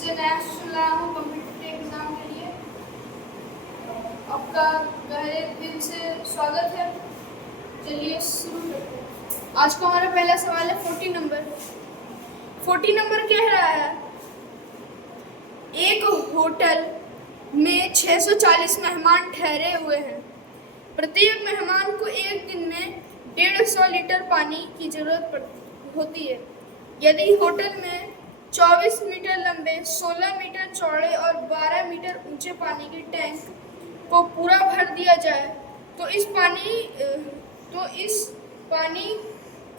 से नया चल रहा हूँ कॉम्पिटिटिव एग्ज़ाम के लिए। आपका पहले दिन से स्वागत है। चलिए शुरू करते हैं। आज का हमारा पहला सवाल है 40 नंबर। 40 नंबर कह रहा है, एक होटल में 640 मेहमान ठहरे हुए हैं। प्रत्येक मेहमान को एक दिन में 150 लीटर पानी की जरूरत होती है। यदि होटल में 24 मीटर लंबे, 16 मीटर चौड़े और 12 मीटर ऊंचे पानी के टैंक को पूरा भर दिया जाए तो इस पानी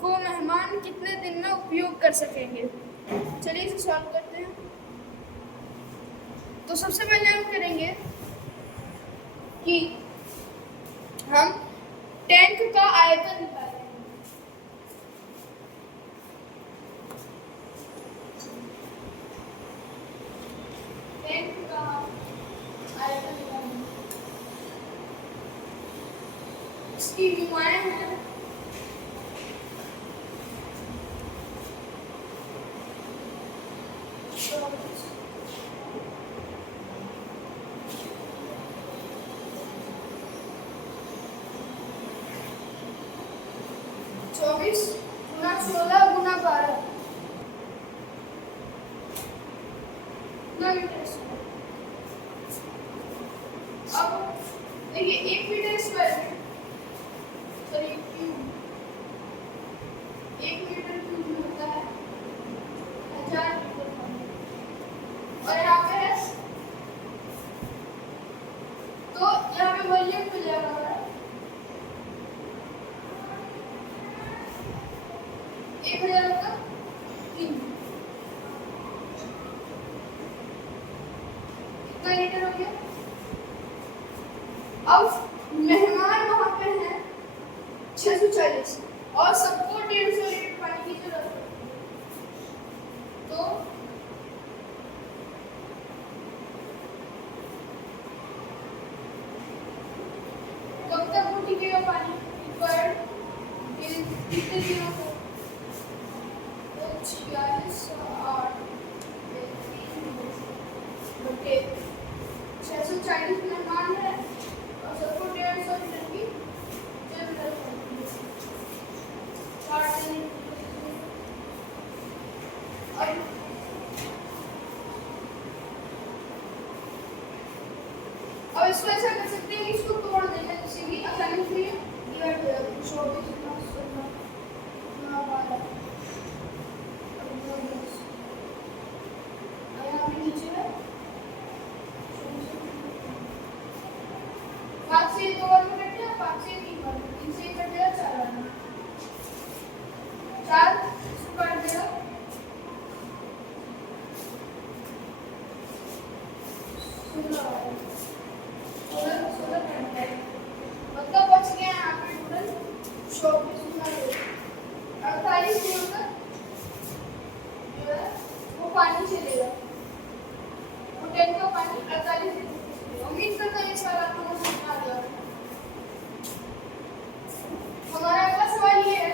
को मेहमान कितने दिन में उपयोग कर सकेंगे। चलिए इसे सॉल्व करते हैं। तो सबसे पहले हम करेंगे कि हम टैंक का आयतन निकालेंगे। टैंक का आयतन निकालेंगे। इसकी विमाएं हैं 24 गुना 16 गुना 12 मीटर स्क्वायर। अब देखिए 1 मीटर स्क्वायर में सॉरी क्यूब 1 मीटर क्यूब में होता है 1000 लीटर पानी। और यहाँ पे है तो यहाँ पे वॉल्यूम मिल जाएगा हमारा 1000 का 3 कितना लीटर हो गया। अब मेहमान वहां पे हैं 640 और सबको 150 लीटर पानी की जरूरत है। तो कब तक वो टिकेगा पानी रिक्वायर्ड कितने दिनों को। 46 और 640 मेहमान है और सबको 150 लीटर की जरूरत होती है। अब इसको ऐसा कर सकते हैं कि इसको तोड़ देंगे जैसे कि आसानी से डिवाइड हो जाएगा। 24 गुना 16 गुना 12 और यहाँ पे नीचे है 5 से 2 बार में कट गया, 5 से 3 बार में, 3 से कट गया 4 बार में, 4 इसको काट देगा 16 बार। 16 कट गया मतलब बच गया यहाँ पे टोटल 24 गुना 48 दिनों तक जो है वो पानी चलेगा। वो टैंक का पानी 48 दिन तक चलेगा। उम्मीद करता हूँ इस बार आप लोगों को समझ आ गया। हमारा अगला सवाल ये है,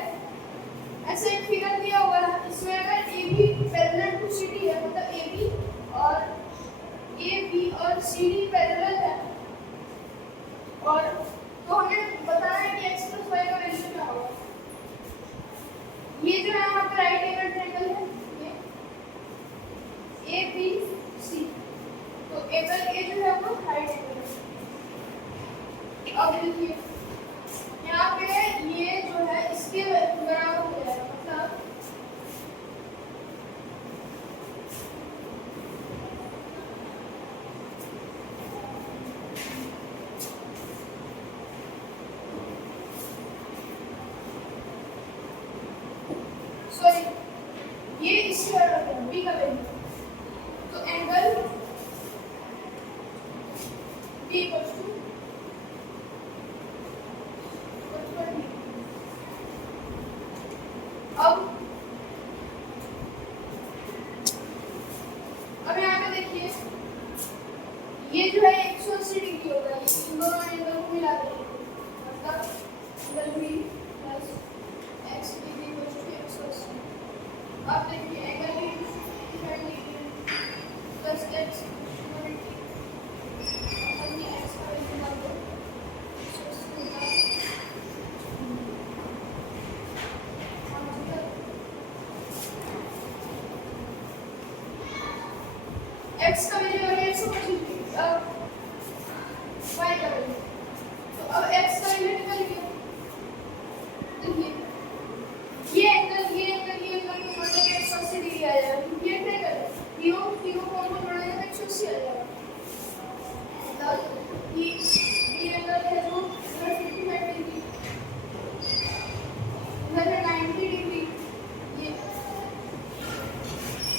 ऐसे एक फिगर दिया हुआ है, इसमें अगर AB पैरेलल टू CD है मतलब AB और CD पैरेलल है और तो हमें बताना है कि x + y का वैल्यू क्या होगा। ये जो है यहाँ पे राइट एंगल ट्रायंगल है ये ABC तो एंगल A जो है वो राइट एंगल है। अब देखिए यहाँ पे ये जो है इसके बराबर हो जाएगा मतलब सॉरी ये इससे बराबर है B का वैल्यू तो एंगल B = अब यहाँ पे देखिए ये जो है 180 डिग्री होगा। इन दोनों एंगल को मिला देंगे मतलब एंगल B + x = 180। अब देखिए एंगल B x का वैल्यू आ गया 125, अब y का वैल्यू, तो अब x का वैल्यू निकल गया। देखिए ये एंगल को जोड़ के 180 डिग्री आ जाएगा, क्योंकि ये ट्रायंगल है, CO कौन को जोड़ेंगे तो 180 आ जाएगा। मतलब कि ये एंगल है जो 55 डिग्री, इधर है 90 डिग्री, ये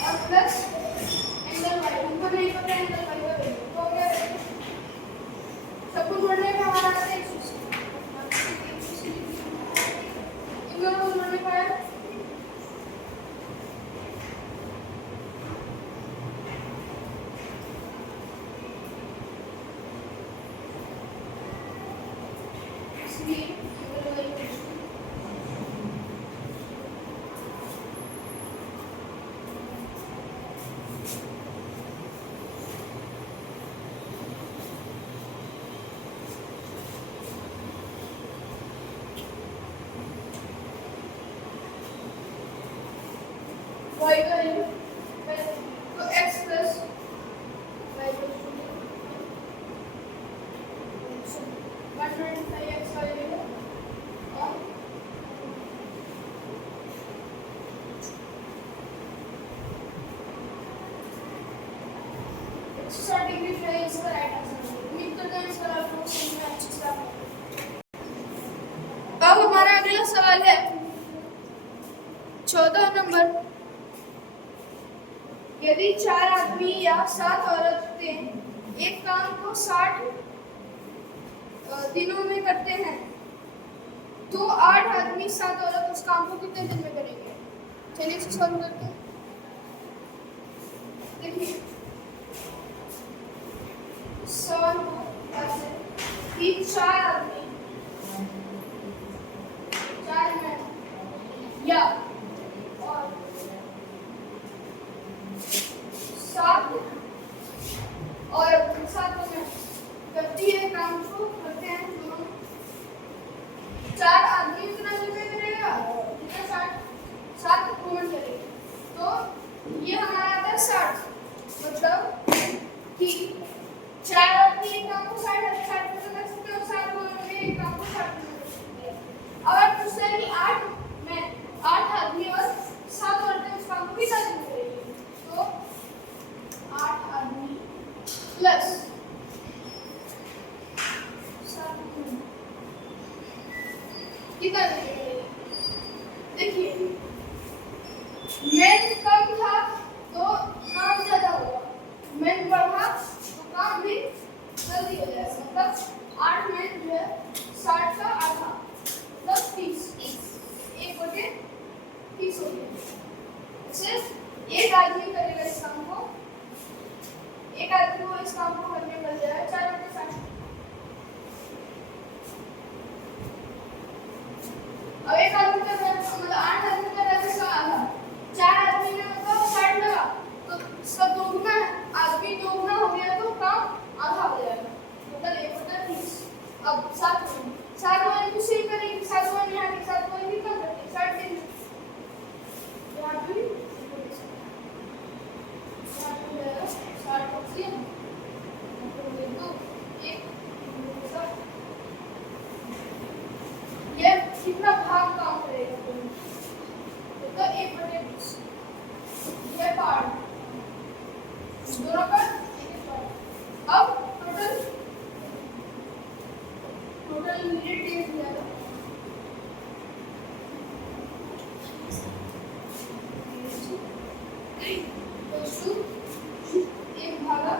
और प्लस एंगल y, हमको नहीं पता एंगल y का वैल्यू, तो क्या करेंगे सबको जोड़ने पे हमारा आता है 180 डिग्री, इन दोनों को जोड़ने पर आया इसलिए y का वैल्यू तो x प्लस y को 125x का वैल्यू और डिग्री जो है इसका राइट आंसर है। उम्मीद करते हैं इसका आपको समझ में अच्छे से आ गया। अब हमारा अगला सवाल है 14 नंबर, यदि 4 आदमी या 7 औरतें एक काम को 60 दिनों में करते हैं, तो 8 आदमी 7 औरत उस काम को कितने दिन में करेंगे? चलिए इसे सॉल्व करते हैं। देखिए सवाल ऐसे कि 4 आदमी 4 में या और 7 और 7 में करती है काम को करते हैं दोनों। 4 आदमी कितना दिन में करेगा, कितना 7 पूर्ण करेगा, तो ये हमारा आता है 60। मतलब कि 4 आदमी एक काम को 60 में कर सकते हैं और 7 लोग एक काम को 60 में कर सकते हैं। अब आप पूछते हैं कि 8 आदमी और 7 औरतें उस काम को कितना दिन में करेंगी, तो 8 आदमी प्लस 7 कितना दिन में करेंगे? देखिए मेन कम था तो काम ज्यादा होगा, मेन बढ़ा तो काम भी जल्दी हो जाएगा। मतलब 8 में जो है 60 का आधा मतलब 30, 1/30 हो गया। सिर्फ एक आदमी करेगा इस काम को, एक आदमी को इस काम को करने पड़ जाएगा 4/60। अब एक आदमी कर रहा है मतलब 8 आदमी कर रहा है इसका आधा, 4 आदमी ने मतलब 60 लगा तो इसका दोगुना आदमी दोगुना हो गया तो काम आधा हो जाएगा, मतलब 1/30। अब 7 वाले भी सेम करेंगे, 7 वाले यहाँ के 7 वाले कितना करते हैं 60 दिन यहाँ भी 60 बच्चे हैं तो 1 ये कितना भाग काम करेगा तो 1/20 ये पार्ट दोनों का एक पार्ट। अब टोटल मिनट डेज हो जाएगा तो 1 भागा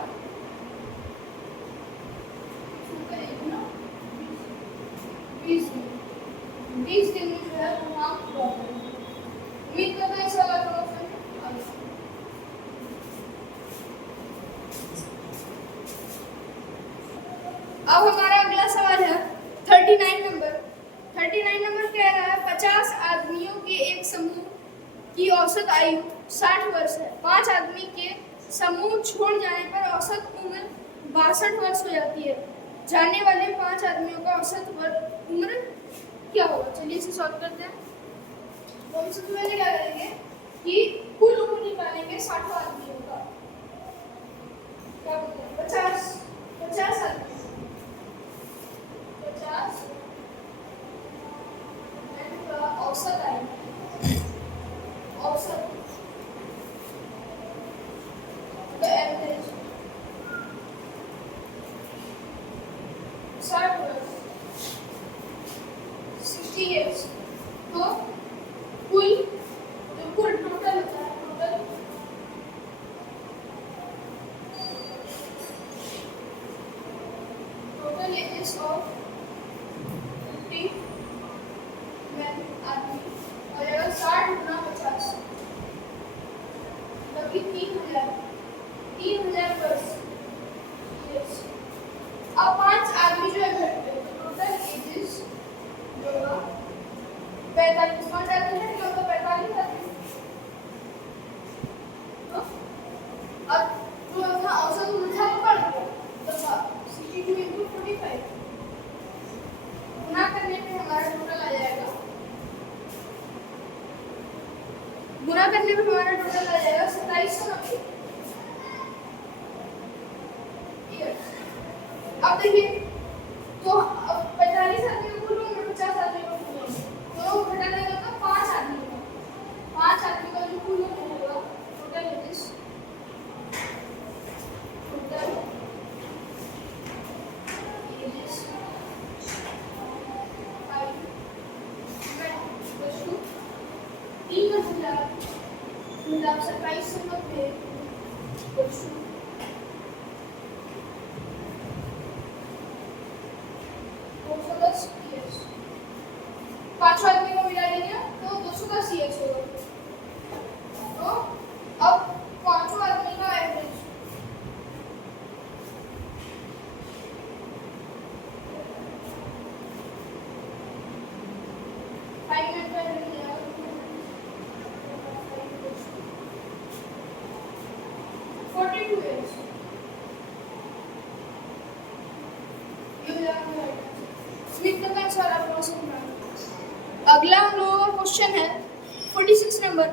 20 दिन में जो है वो काम पूरा करेंगे। उम्मीद करते हैं इस वाला थोड़ा सा आगे। अब हमारा अगला सवाल है 39 नंबर। 39 नंबर कह रहा है 50 आदमियों के एक समूह की औसत आयु 60 वर्ष है। 5 आदमी के समूह छोड़ जाने पर औसत उम्र 62 वर्ष हो जाती है। जाने वाले 5 आदमियों का औसत उम्र क्या होगा? चलिए इसे सॉल्व करते हैं। तो हम सबसे पहले क्या करेंगे कि कुल उम्र निकालेंगे 60 आदमियों का। क्या बोलते हैं 50 आदमी 50 का औसत आएगा औसत द एवरेज 60 वर्ष 60 years तो कुल टोटल होता है टोटल एजेस ऑफ 50 मैन आदमी और अगर 60 गुना 50 तभी 3000 वर्ष years। अब 5 आदमी जो है घर पे टोटल एजेस जो होगा 45 5 आदमी है तो 45 आदमी तो अब जो अपना औसत उल्टा पड़ गया तो 62 into 45 गुना करने पे हमारा टोटल आ जाएगा गुना करने पे हमारा टोटल आ जाएगा 2790 अब देखिए तो 45 आदमी को कुल होंगे 50 आदमी को कुल होंगे तो घटा देगा तो 5 आदमी का जो कुल होगा टोटल एजेस टोटल एजेस 27 से 90 पांचों आदमी को मिला लेंगे तो 210 ईयर्स होगा तो अब पांचों आदमी का एवरेज फाइव मिनट का मिल जाएगा 42 ईयर्स अगला हम लोगों का क्वेश्चन है 46 नंबर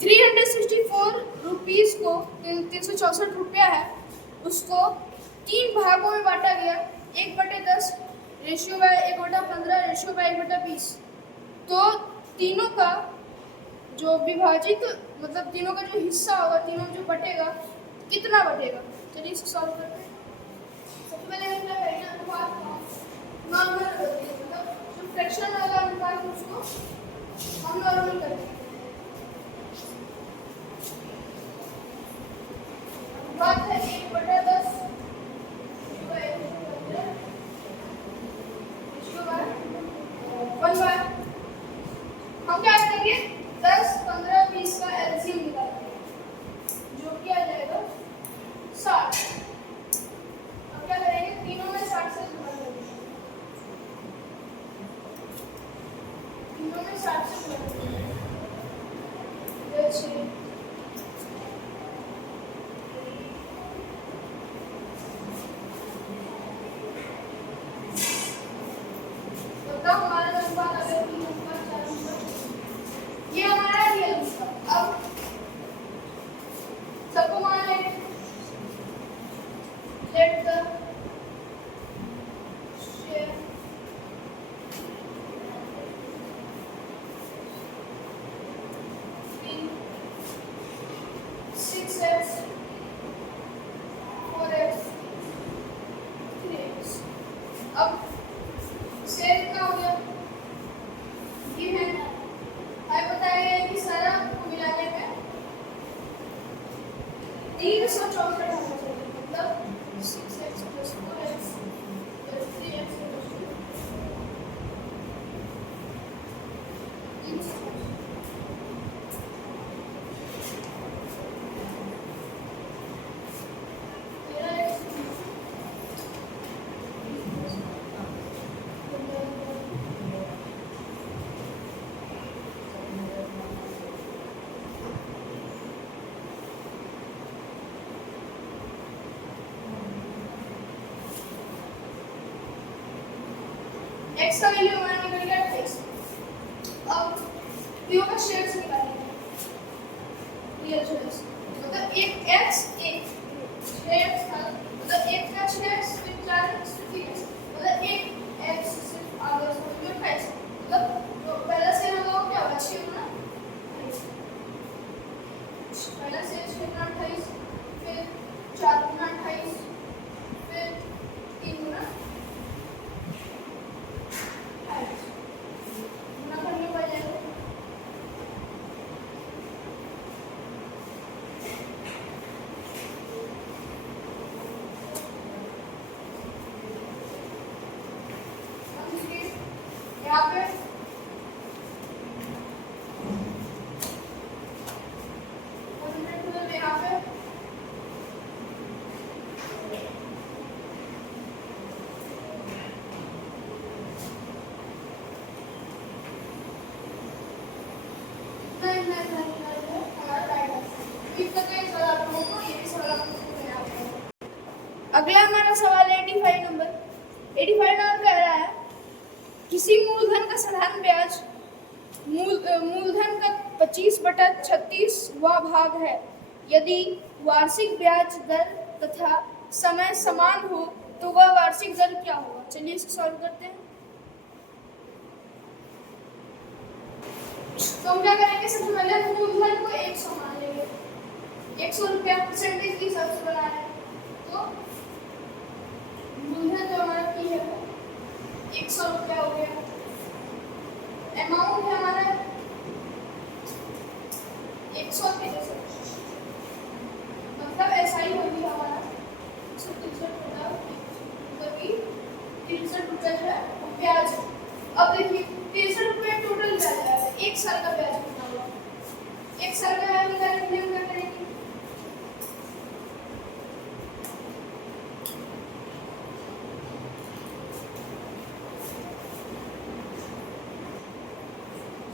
364 रुपीज को 364 रुपया है उसको 3 भागों में बांटा गया 1/10 रेशियो बाय 1/15 रेशियो बाय 1/20 तो तीनों का जो विभाजित मतलब तीनों का जो हिस्सा होगा तीनों जो बटेगा कितना बटेगा चलिए इसे सॉल्व करते हैं। सबसे पहले हम क्या करेंगे अनुपात नॉर्मल मतलब जो फ्रैक्शन वाला अनुपात उसको हम नॉर्मल करेंगे अनुपात है 1/10 हम क्या करेंगे 10 15 20 का एलसीएम निकालेंगे जो कि आ जाएगा 60। अब क्या करेंगे तीनों में 60 से गुणा करेंगे तीनों में 60 से गुणा करेंगे तो हमारा अनुपात आ गया 3 अनुपात 4 अनुपात ये हमारा रियल अनुपात। अब सबको मान लेंगे let the share in 6x 4x 3x अब शेयर कितना हो गया गिवन है बताया गया कि सारा को मिलाने में 364 होना चाहिए मतलब 6x plus 4x plus 3x x का वैल्यू हमारा निकल गया 28। अब तीनों का शेयर्स निकालेंगे रियल शेयर्स मतलब एक x एक 6x था, मतलब 1 का 6x फिर 4x फिर 3x, मतलब 1x सिर्फ आगे से हो गया 28, मतलब तो पहला से हम लोग क्या होगा 6 गुना 28, पहला से 6 गुना 28, फिर 4 गुना 28, फिर 3 गुना 28 गुना करने पर जाएगा यहाँ पे यहाँ पे अगला हमारा सवाल है 85 नंबर। 85 नंबर कह रहा है किसी मूलधन का साधारण ब्याज मूलधन का 25/36वां भाग है। यदि वार्षिक ब्याज दर तथा समय समान हो तो वह वार्षिक दर क्या होगा? चलिए इसे सॉल्व करते हैं। तो हम क्या करेंगे, सबसे पहले मूलधन को 100 मान लेंगे, 100 रुपया परसेंटेज के हिसाब से बना रहे हैं, तो मूलधन जो हमारा की है 100 रुपया हो गया। अमाउंट है हमारा 100 के जैसे, मतलब ऐसा ही होगी हमारा 163 रुपया, मतलब 63 रुपया जो है ब्याज। अब देखिए 63 रुपये टोटल ब्याज आया, 1 साल का ब्याज कितना हुआ? 1 साल का ब्याज निकालने के लिए हम क्या करेंगे,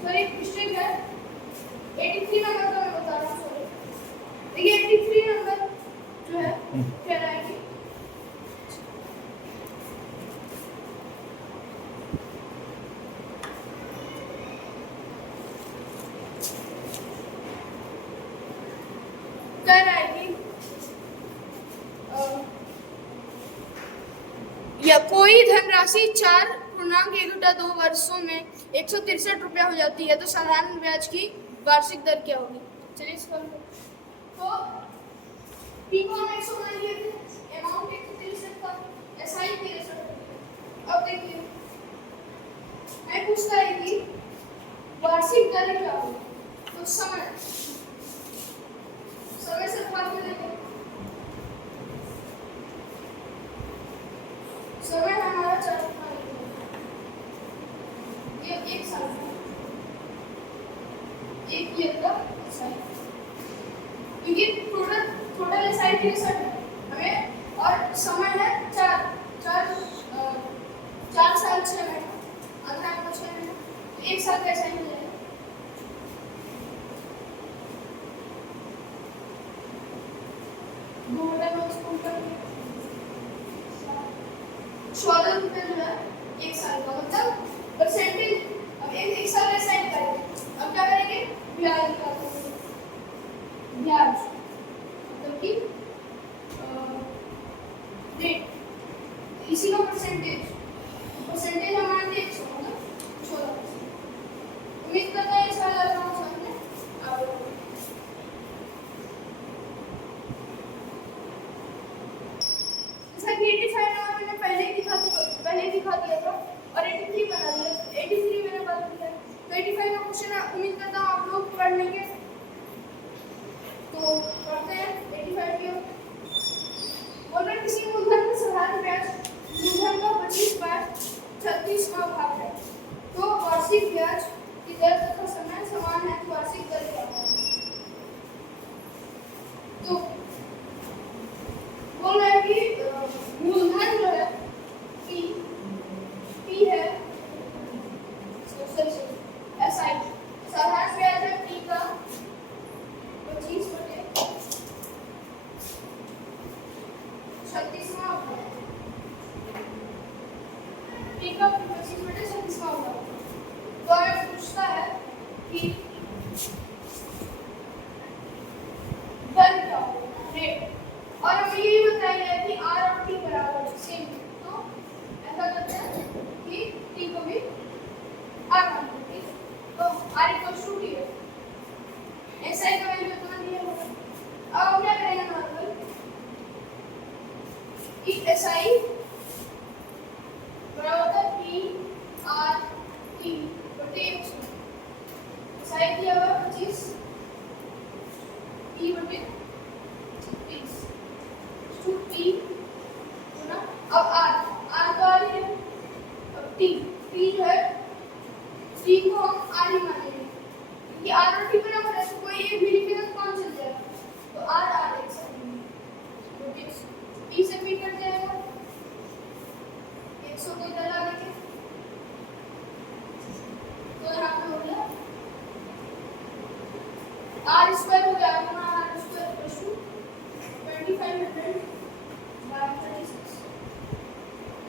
सॉरी मिस्टेक है, 83 नंबर का मैं बता रहा हूँ, सॉरी। देखिए 83 नंबर जो है कह रहा है कि या कोई धनराशि 4.1/2 वर्षों में 163 रुपया हो जाती है तो साधारण ब्याज की वार्षिक दर क्या होगी? चलिए इसको तो पी को हम 100 मान लिए थे, अमाउंट 163 था, एसआई 63। अब देखिए मैं पूछता है कि वार्षिक दर क्या होगी, तो समय से भाग करेंगे, समय हमारा 4 ये 1 साल का, 1 ईयर का एसआई, क्योंकि टोटल एसआई 63 है हमें, और समय है 4 साल 6 महीने, आधा है 6 महीने, 1 साल का एसआई मिल जाएगा। ₹14 जो है 1 साल का, मतलब परसेंटेज। अब एक साल का साइन करेंगे, अब क्या करेंगे, ब्याज निकालेंगे, ब्याज मतलब कि रेट, इसी का परसेंटेज हमारा 100 मतलब 16%। उम्मीद करता है इस वाला अकाउंट समझ में आ गया। जैसा कि 85 नंबर मैंने पहले दिखा दिया था और 83 बना दिया, 83 मैंने बता दिया, तो 85 का क्वेश्चन उम्मीद करता हूँ आप लोग पढ़ लेंगे। तो पढ़ते हैं 85 के। बोल रहे किसी मूलधन का साधारण ब्याज मूलधन का 25/36वां भाग है तो वार्षिक ब्याज की दर तथा समय समान है तो वार्षिक दर क्या होगी? तो बोल रहे हैं कि मूलधन जो है पी है एसआई, साधारण ब्याज है पी का 25/36वां भाग, पी का 25/36वां भाग। तो हमें पूछता है कि दर क्या होगा, रेट, और हमें ये SI बराबर होता है PRT बटे 100। SI किया हुआ 25 P बटे 30 टू P ना। अब R तो R है। अब T जो है T को हम R ही मानेंगे क्योंकि R और T बराबर है, तो कोई एक भी लिखेगा तो काम चल जाएगा। तो R एक साइड में P से P कट जाएगा, 100 को इधर ला देंगे तो यहाँ पे हो गया R स्क्वायर हो गया। R square equals to 2500 by 36।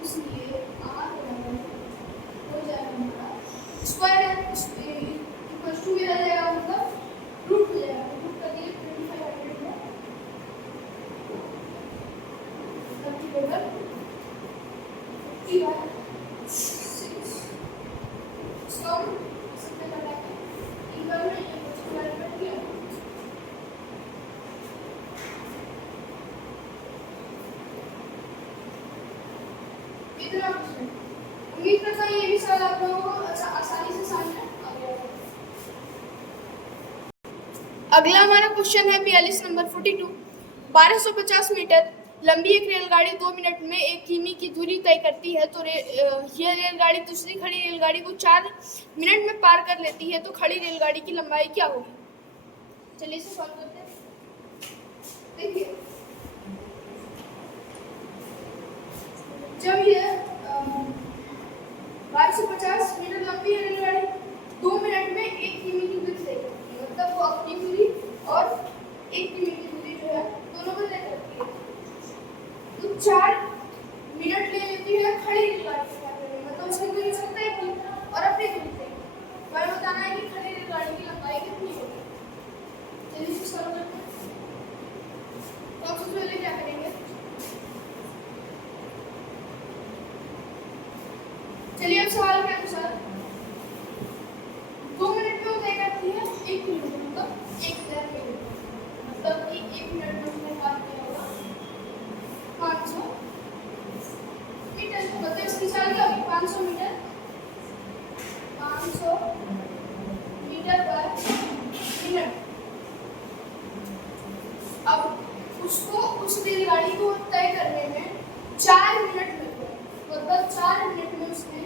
इसलिए R बराबर हो जाएगा हमारा स्क्वायर इक्वल्स टू क्या जाएगा, मतलब रूट हो जाएगा। रूट कर दिए 2500 में 50/6 सम सबसे लगा के इक्वल में ये स्क्वायर कर दिया। इतना क्वेश्चन उम्मीद करता हूँ ये भी सवाल आप लोगों को आसानी से समझ में आ गया होगा। अगला हमारा क्वेश्चन है 42 नंबर 42। 1250 मीटर लंबी एक रेलगाड़ी 2 मिनट में 1 किमी की दूरी तय करती है, तो यह रेलगाड़ी दूसरी खड़ी रेलगाड़ी को 4 मिनट में पार कर लेती है, तो खड़ी रेलगाड़ी की लंबाई क्या होगी? चलिए इसे सॉल्व करते हैं। देखिए जब ये 1250 मीटर लंबी है रेलगाड़ी 2 मिनट में 1 किमी की दूरी तय करती है, मतलब वो अपनी दूरी और 1 किमी की दूरी जो है दोनों को तय करती है। तो 4 मिनट ले लेती है खड़ी रेलगाड़ी से, मतलब उसकी दूरी से तय की और अपनी दूरी तय की। हमें बताना है कि खड़ी रेलगाड़ी की लंबाई कितनी होगी। चलिए इसे सॉल्व करते हैं। तो सबसे पहले क्या करेंगे, चलिए अब सवाल के अनुसार 2 मिनट में वो तय करती है 1 किलोमीटर, मतलब 1000 मीटर, मतलब कि 1 मिनट में उसने पार किया होगा 500 मीटर। मतलब इसकी चाल क्या होगी, 500 मीटर पर मिनट। अब उसको उस रेलगाड़ी को तय करने में 4 मिनट लग गए, मतलब 4 मिनट में उसने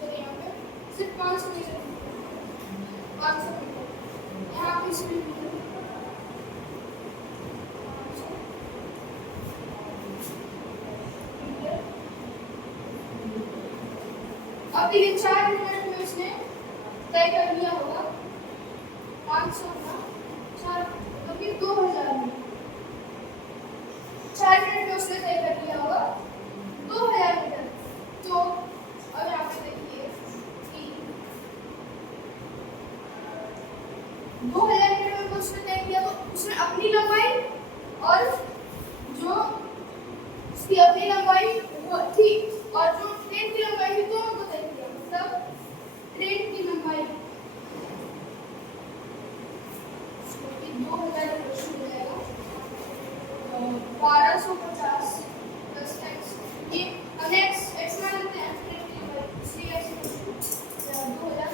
चलिए यहाँ पे सिर्फ 500 मीटर यहाँ पे स्पीड अब देखिए 4 मिनट में उसने तय कर लिया होगा 500 का 4 तो फिर 2000 में 4 मिनट में उसने तय कर लिया होगा 2000 मीटर। तो अब यहाँ पे देखिए कि 2000 मीटर में उसने तय किया, तो उसने अपनी लंबाई और जो उसकी अपनी लंबाई वो थी और जो ट्रेन की लंबाई थी दोनों को तय किया, मतलब ट्रेन की लंबाई 2000 हो जाएगा 1250 प्लस x, ये हम x मान लेते हैं ट्रेन की लंबाई, इसलिए x 2000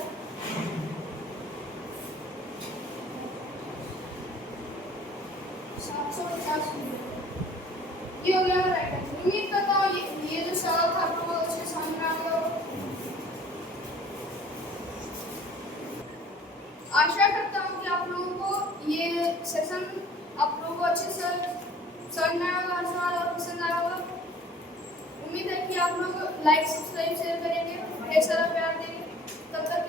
750 ये हो गया राइट आंसर। उम्मीद करता हूँ ये जो सवाल था आप लोगों को उसके सामने आ गया होगा। आशा करता हूँ कि आप लोगों को ये सेशन आप लोगों को अच्छे से समझ में आया होगा, सवाल और पसंद आया होगा। उम्मीद है कि आप लोग लाइक सब्सक्राइब शेयर करेंगे, ढेर सारा प्यार देंगे। तब तक